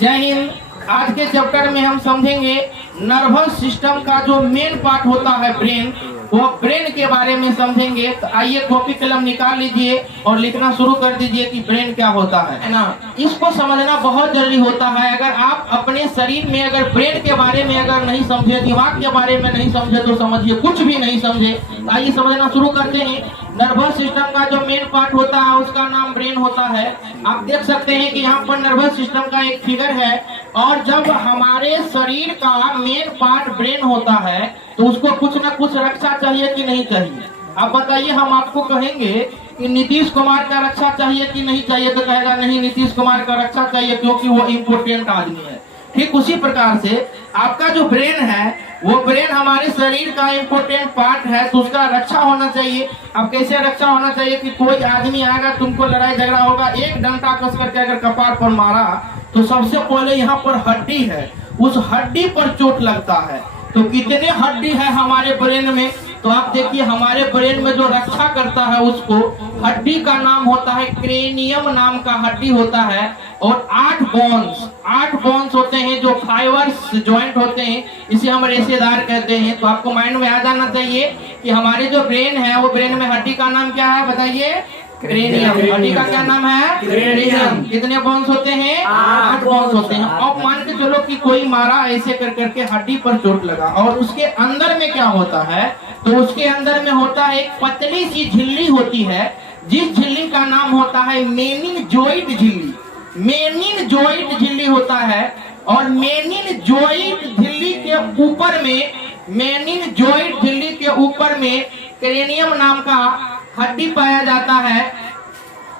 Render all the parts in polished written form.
जय हिंद। आज के चैप्टर में हम समझेंगे नर्वस सिस्टम का जो मेन पार्ट होता है ब्रेन, वो ब्रेन के बारे में समझेंगे। तो आइए कॉपी कलम निकाल लीजिए और लिखना शुरू कर दीजिए कि ब्रेन क्या होता है ना। इसको समझना बहुत जरूरी होता है। अगर आप अपने शरीर में अगर ब्रेन के बारे में अगर नहीं समझे, दिमाग के बारे में नहीं समझे, तो समझिए कुछ भी नहीं समझे। तो आइए समझना शुरू करते हैं। नर्वस सिस्टम का जो मेन पार्ट होता है उसका नाम ब्रेन होता है। आप देख सकते हैं कि यहाँ पर नर्वस सिस्टम का एक फिगर है, और जब हमारे शरीर का मेन पार्ट ब्रेन होता है तो उसको कुछ न कुछ रक्षा चाहिए कि नहीं चाहिए। आप बताइए, हम आपको कहेंगे कि नीतीश कुमार का रक्षा चाहिए कि नहीं चाहिए, तो कहेगा नहीं, नीतीश कुमार का रक्षा चाहिए क्योंकि वो इम्पोर्टेंट आदमी है। ठीक उसी प्रकार से आपका जो ब्रेन है, वो ब्रेन हमारे शरीर का इम्पोर्टेंट पार्ट है, तो उसका रक्षा होना चाहिए। अब कैसे रक्षा होना चाहिए कि कोई आदमी आएगा, तुमको लड़ाई झगड़ा होगा, एक डंडा कस करके अगर कपार पर मारा तो सबसे पहले यहाँ पर हड्डी है, उस हड्डी पर चोट लगता है। तो कितने हड्डी है हमारे ब्रेन में, तो आप देखिए हमारे ब्रेन में जो रक्षा करता है उसको हड्डी का नाम होता है क्रेनियम नाम का हड्डी होता है। और 8 बोन्स होते हैं जो फाइबर्स जॉइंट होते हैं, इसे हम रेशेदार कहते हैं। तो आपको माइंड में आ जाना चाहिए कि हमारे जो ब्रेन है वो ब्रेन में हड्डी का नाम क्या है, बताइए, क्रेनियम। हड्डी का क्या नाम है, क्रेनियम। कितने बोन्स होते हैं, 8 बोन्स होते हैं। अब मान के चलो कि कोई मारा ऐसे कर करके हड्डी पर चोट लगा, और उसके अंदर में क्या होता है, तो उसके अंदर में होता है एक पतली सी झिल्ली होती है, जिस झिल्ली का नाम होता है मेनिनजोइड झिल्ली। मेनिनजोइड झिल्ली होता है, और मेनिनजोइड झिल्ली के ऊपर में क्रेनियम नाम का हड्डी पाया जाता है।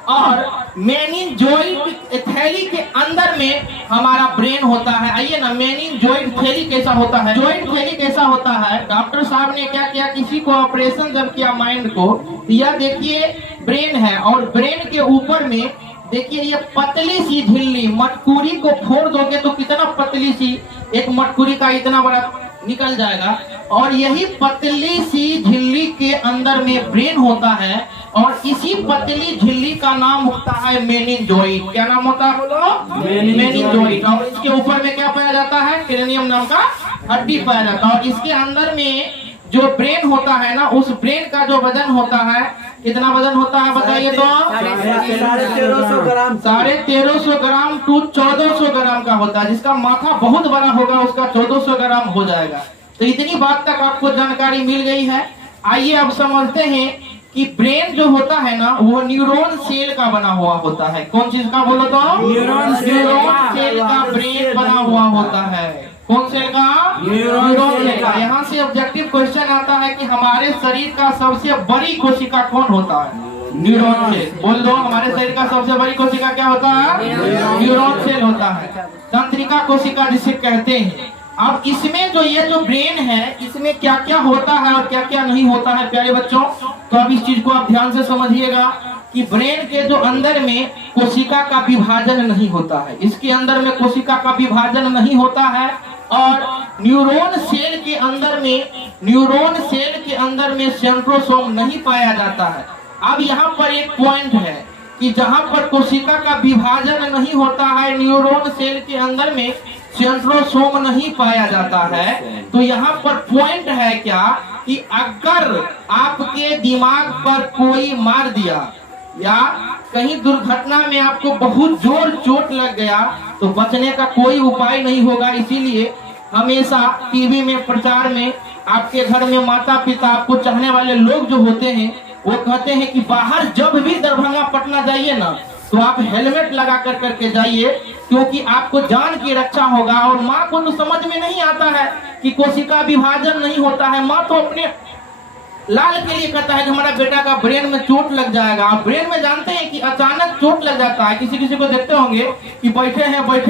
और मेनिनजोइड थैली के अंदर में हमारा ब्रेन होता है। आइए ना, मेनिनजोइड थैली कैसा होता है, जॉइंट थैली कैसा होता है। डॉक्टर साहब ने क्या किया, किसी को ऑपरेशन जब किया माइंड को, यह देखिए ब्रेन है, और ब्रेन के ऊपर में देखिए ये पतली सी झिल्ली, मटकुरी को फोड़ दोगे तो कितना पतली सी, एक मटकुरी का इतना बड़ा निकल जाएगा। और यही पतली सी झिल्ली के अंदर में ब्रेन होता है, और इसी पतली झिल्ली का नाम होता है मेनिनजोइड। क्या नाम होता है बोलो, मेनिनजोइड। और इसके ऊपर में क्या पाया जाता है, क्रेनियम नाम का हड्डी पाया जाता है। और इसके अंदर में जो ब्रेन होता है ना, उस ब्रेन का जो वजन होता है, कितना वजन होता है बताइए तो, 1350 ग्राम, 1350 ग्राम टू 1400 ग्राम का होता है। जिसका माथा बहुत बड़ा होगा उसका 1400 ग्राम हो जाएगा। तो इतनी बात तक आपको जानकारी मिल गई है। आइए अब समझते हैं कि ब्रेन जो होता है ना, वो न्यूरॉन सेल का बना हुआ होता है। कौन चीज का बोलो तो, न्यूरॉन सेल का ब्रेन बना हुआ होता है। कौन सेल का, न्यूरॉन सेल का। यहाँ से ऑब्जेक्टिव क्वेश्चन आता है कि हमारे शरीर का सबसे बड़ी कोशिका कौन होता है, न्यूरॉन सेल। बोल दो, हमारे शरीर का सबसे बड़ी कोशिका क्या होता है, न्यूरॉन सेल होता है, तंत्रिका कोशिका जिसे कहते हैं। अब इसमें जो ये जो ब्रेन है, इसमें क्या क्या होता है और क्या क्या नहीं होता है प्यारे बच्चों, तो अब इस चीज को आप ध्यान से समझिएगा कि ब्रेन के जो अंदर में कोशिका का विभाजन नहीं होता है, इसके अंदर में कोशिका का विभाजन नहीं होता है। और न्यूरॉन सेल के अंदर में सेंट्रोसोम नहीं पाया जाता है। अब यहाँ पर एक पॉइंट है कि जहाँ पर कोशिका का विभाजन नहीं होता है, न्यूरॉन सेल के अंदर में सेंट्रोसोम नहीं पाया जाता है, तो यहाँ पर पॉइंट है क्या कि अगर आपके दिमाग पर कोई मार दिया या कहीं दुर्घटना में आपको बहुत जोर चोट लग गया, तो बचने का कोई उपाय नहीं होगा। इसीलिए हमेशा टीवी में प्रचार में आपके घर में माता पिता, आपको चाहने वाले लोग जो होते हैं, वो कहते हैं कि बाहर जब भी दरभंगा पटना जाइए ना, तो आप हेलमेट लगा कर करके जाइए, क्योंकि आपको जान की रक्षा होगा। और माँ को तो समझ में नहीं आता है कि कोशिका विभाजन नहीं होता है। माँ तो अपने लाल के लिए कहता है कि हमारा बेटा का ब्रेन में चोट लग जाएगा। आप ब्रेन में जानते हैं कि अचानक चोट लग जाता है। किसी किसी को देखते होंगे कि बैठे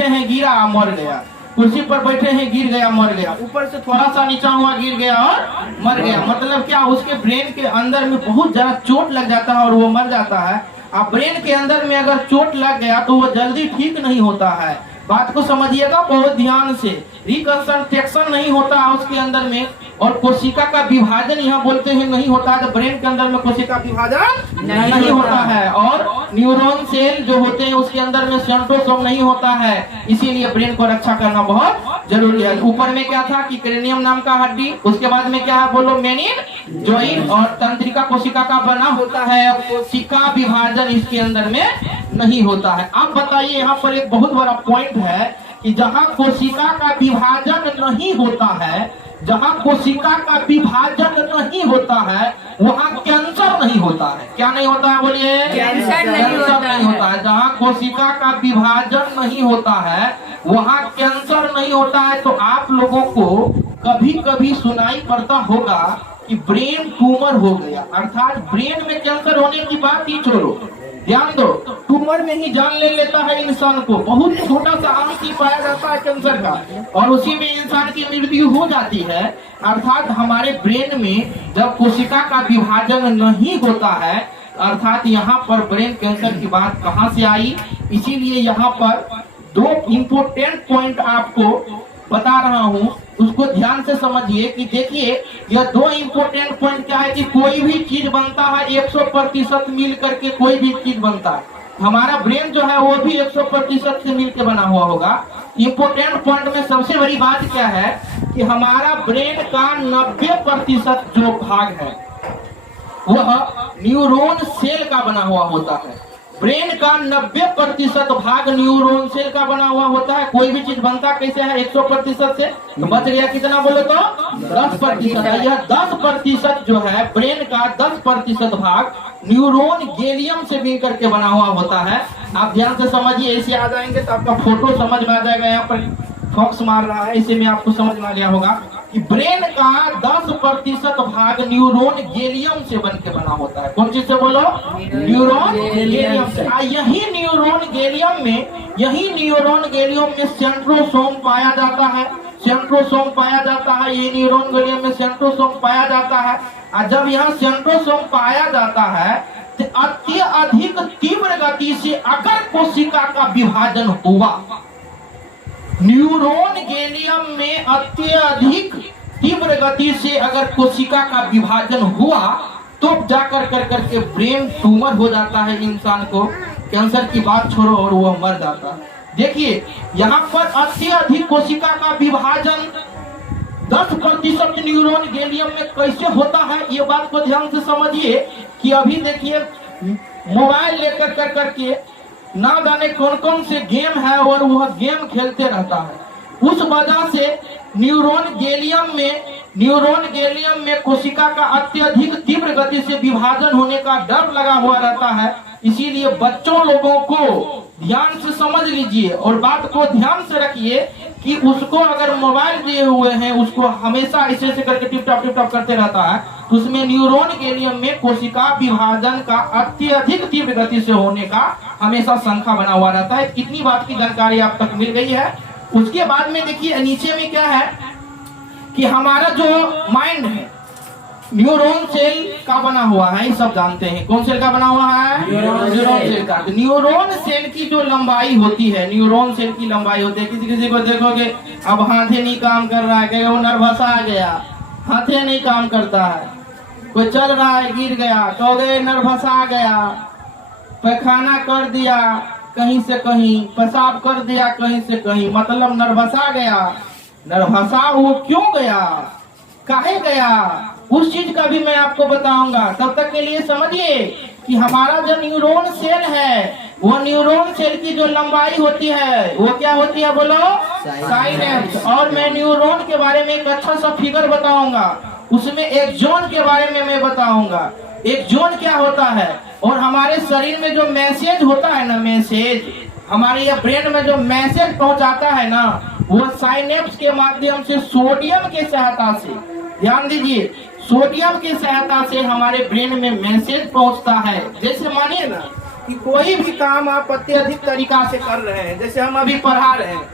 हैं गिरा मर गया, कुर्सी पर बैठे हैं गिर गया मर गया, ऊपर से थोड़ा सा नीचा हुआ गिर गया और मर गया। मतलब क्या, उसके ब्रेन के अंदर में बहुत ज्यादा चोट लग जाता है और वो मर जाता है। अब ब्रेन के अंदर में अगर चोट लग गया तो वो जल्दी ठीक नहीं होता है। बात को समझिएगा बहुत ध्यान से। रिकंस्ट्रक्शन नहीं होता है उसके अंदर में, और कोशिका का विभाजन यहाँ बोलते हैं नहीं होता है। तो ब्रेन के अंदर में कोशिका विभाजन नहीं होता है, और न्यूरॉन सेल जो होते हैं उसके अंदर में सेंट्रोसोम नहीं होता है। इसीलिए ब्रेन को रक्षा करना बहुत जरूरी है। ऊपर में क्या था कि क्रेनियम नाम का हड्डी, उसके बाद में क्या है बोलो मेनिनजोइड, और तंत्रिका कोशिका का बना होता है। कोशिका विभाजन इसके अंदर में नहीं होता है। अब बताइए यहाँ पर एक बहुत बड़ा पॉइंट है कि जहाँ कोशिका का विभाजन नहीं होता है, जहाँ कोशिका का विभाजन नहीं होता है वहाँ कैंसर नहीं होता है। क्या नहीं होता है बोलिए? कैंसर नहीं होता है। जहाँ कोशिका का विभाजन नहीं होता है वहाँ कैंसर नहीं होता है। तो आप लोगों को कभी कभी सुनाई पड़ता होगा कि ब्रेन ट्यूमर हो गया, अर्थात ब्रेन में कैंसर होने की बात ही छोड़ो, ध्यान दो, ट्यूमर में ही जान ले लेता है इंसान को। बहुत छोटा सा अंश ही पाया जाता है कैंसर का, और उसी में इंसान की मृत्यु हो जाती है। अर्थात हमारे ब्रेन में जब कोशिका का विभाजन नहीं होता है, अर्थात यहाँ पर ब्रेन कैंसर की बात कहाँ से आई। इसीलिए यहाँ पर दो इम्पोर्टेंट पॉइंट आपको बता रहा हूँ, उसको ध्यान से समझिए। कि देखिए यह दो इम्पोर्टेंट पॉइंट क्या है कि कोई भी चीज बनता है 100% मिल करके कोई भी चीज बनता है। हमारा ब्रेन जो है वो भी 100% से मिल के बना हुआ होगा। इम्पोर्टेंट पॉइंट में सबसे बड़ी बात क्या है कि हमारा ब्रेन का 90% जो भाग है वह न्यूरॉन सेल का बना हुआ होता है। ब्रेन का 90% भाग न्यूरॉन सेल का बना हुआ होता है। कोई भी चीज बनता कैसे है 100% से, तो बच गया कितना बोले तो 10%। यह 10% जो है ब्रेन का 10% भाग न्यूरॉन गैलियम से मिल करके बना हुआ होता है। आप ध्यान से समझिए, ऐसे आ जाएंगे तो आपका फोटो समझ में आ जाएगा। यहाँ पर फॉक्स मार रहा है, इसे में आपको समझ में आ गया होगा कि ब्रेन का 10% भाग न्यूरॉन गैलियम से बन के बना होता है। कौन चीज से बोलो? न्यूरॉन गैलियम से। यही न्यूरॉन गैलियम में सेंट्रोसोम पाया जाता है। सेंट्रोसोम पाया जाता है, ये न्यूरॉन गैलियम में सेंट्रोसोम पाया जाता है। और जब यहाँ सेंट्रोसोम पाया जाता है तो अत्यधिक तीव्र गति से अगर कोशिका का विभाजन हुआ, न्यूरॉन गैलियम में अत्यधिक तीव्र गति से अगर कोशिका का विभाजन हुआ तो जाकर करके ब्रेन ट्यूमर हो जाता है इंसान को। कैंसर की बात छोड़ो और वह मर जाता है। देखिए यहाँ पर अत्यधिक कोशिका का विभाजन 10% न्यूरॉन गैलियम में कैसे होता है, ये बात को ध्यान से समझिए। कि अभी देखिए मोबाइल लेकर करके ना जाने कौन कौन से गेम है और वह गेम खेलते रहता है। उस वजह से न्यूरॉन गैलियम में कोशिका का अत्यधिक तीव्र गति से विभाजन होने का डर लगा हुआ रहता है। इसीलिए बच्चों लोगों को ध्यान से समझ लीजिए और बात को ध्यान से रखिए कि उसको अगर मोबाइल दिए हुए हैं उसको हमेशा ऐसे करके टिप टॉप करते रहता है, तो उसमें न्यूरॉन गैलियम में कोशिका विभाजन का अत्यधिक तीव्र गति से होने का हमेशा शंका बना हुआ रहता है। इतनी बात की जानकारी आप तक मिल गई है। उसके बाद में देखिए नीचे में क्या है कि हमारा जो माइंड है न्यूरॉन सेल का बना हुआ है, ये सब जानते हैं। कौन सेल का बना हुआ है? न्यूरॉन सेल का। न्यूरॉन सेल की जो लंबाई होती है, न्यूरॉन सेल की लंबाई होती है, किसी को देखोगे अब हाथे नहीं काम कर रहा है, कहेगा वो नर्वस आ गया, हाथे नहीं काम करता है। कोई चल रहा है गिर गया, कहोगे नर्वस आ गया। पैखाना कर दिया कहीं से कहीं, पेशाब कर दिया कहीं से कहीं, मतलब नर्वस आ गया। नर्वसा वो क्यों गया, काहे गया, उस चीज का भी मैं आपको बताऊंगा। तब तक के लिए समझिए कि हमारा जो न्यूरॉन सेल है वो न्यूरॉन सेल की जो लंबाई होती है वो क्या होती है बोलो? साइनेप्स। और मैं न्यूरॉन के बारे में एक अच्छा सा फिगर बताऊंगा, उसमें एक जोन के बारे में मैं बताऊंगा। एक जोन क्या होता है और हमारे शरीर में जो मैसेज होता है ना, मैसेज हमारे ये ब्रेन में जो मैसेज पहुंचाता है ना, वो साइनेप्स के माध्यम से सोडियम के सहायता से, ध्यान दीजिए, सोडियम की सहायता से हमारे ब्रेन में मैसेज पहुंचता है। जैसे मानिए ना कि कोई भी काम आप अत्यधिक तरीका से कर रहे हैं, जैसे हम अभी पढ़ा रहे हैं,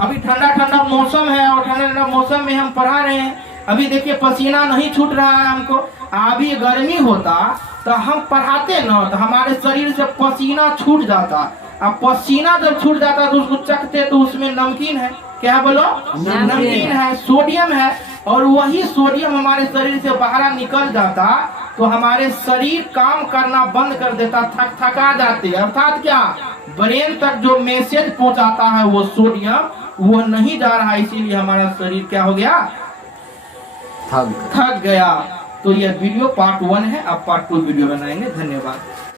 अभी ठंडा ठंडा मौसम है और ठंडा ठंडा मौसम में हम पढ़ा रहे हैं। अभी देखिए पसीना नहीं छूट रहा है हमको। अभी गर्मी होता तो हम पढ़ाते ना तो हमारे शरीर से पसीना छूट जाता, अब पसीना जब छूट जाता है तो उसको चखते तो उसमें नमकीन है, क्या बोलो, नमकीन है, सोडियम है। और वही सोडियम हमारे शरीर से बाहर निकल जाता तो हमारे शरीर काम करना बंद कर देता, थका जाते। अर्थात क्या, ब्रेन तक जो मैसेज पहुंचाता है वो सोडियम वो नहीं जा रहा, इसीलिए हमारा शरीर क्या हो गया, थक गया। तो यह वीडियो पार्ट 1 है, अब पार्ट 2 वीडियो बनाएंगे। धन्यवाद।